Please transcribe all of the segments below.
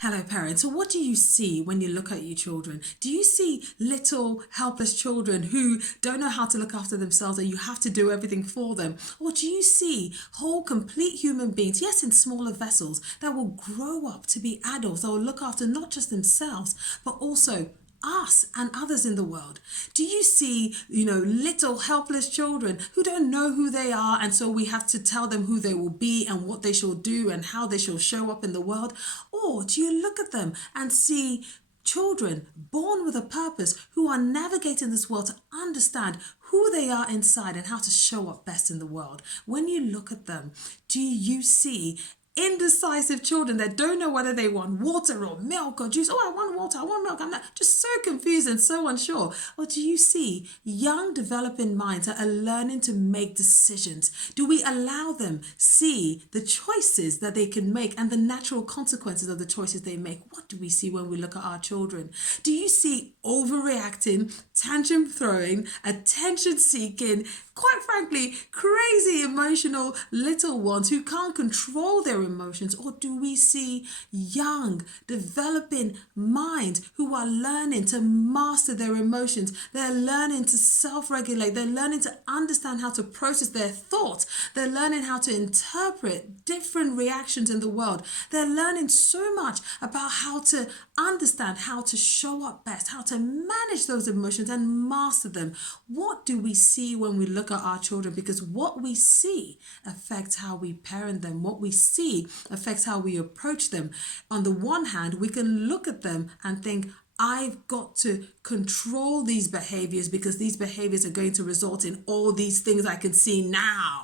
Hello, parents. So, what do you see when you look at your children? Do you see little helpless children who don't know how to look after themselves and you have to do everything for them? Or do you see whole, complete human beings, yes, in smaller vessels, that will grow up to be adults that will look after not just themselves, but also us and others in the world? Do you see, little helpless children who don't know who they are, and so we have to tell them who they will be and what they shall do and how they shall show up in the world? Or do you look at them and see children born with a purpose who are navigating this world to understand who they are inside and how to show up best in the world? When you look at them, do you see indecisive children that don't know whether they want water or milk or juice? Oh, I want water, I want milk. I'm not just so confused and so unsure. Or do you see young developing minds that are learning to make decisions? Do we allow them see the choices that they can make and the natural consequences of the choices they make? What do we see when we look at our children? Do you see overreacting, tantrum throwing, attention seeking, quite frankly, crazy emotional little ones who can't control their emotions? Or do we see young, developing minds who are learning to master their emotions? They're learning to self-regulate. They're learning to understand how to process their thoughts. They're learning how to interpret different reactions in the world. They're learning so much about how to understand how to show up best, how to manage those emotions and master them. What do we see when we look at our children? Because what we see affects how we parent them. What we see affects how we approach them. On the one hand, we can look at them and think, I've got to control these behaviors because these behaviors are going to result in all these things I can see now.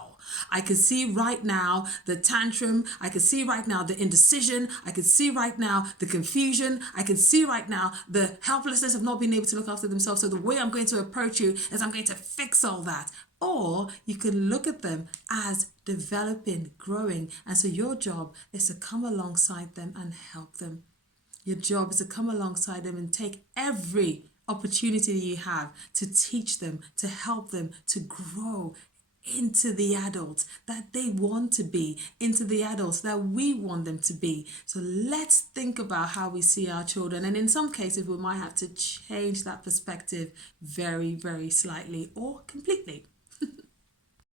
I can see right now the tantrum. I can see right now the indecision. I can see right now the confusion. I can see right now the helplessness of not being able to look after themselves. So the way I'm going to approach you is I'm going to fix all that. Or you can look at them as developing, growing. And so your job is to come alongside them and help them. Your job is to come alongside them and take every opportunity you have to teach them, to help them, to grow into the adults that they want to be, into the adults that we want them to be. So let's think about how we see our children. And in some cases, we might have to change that perspective very, very slightly or completely.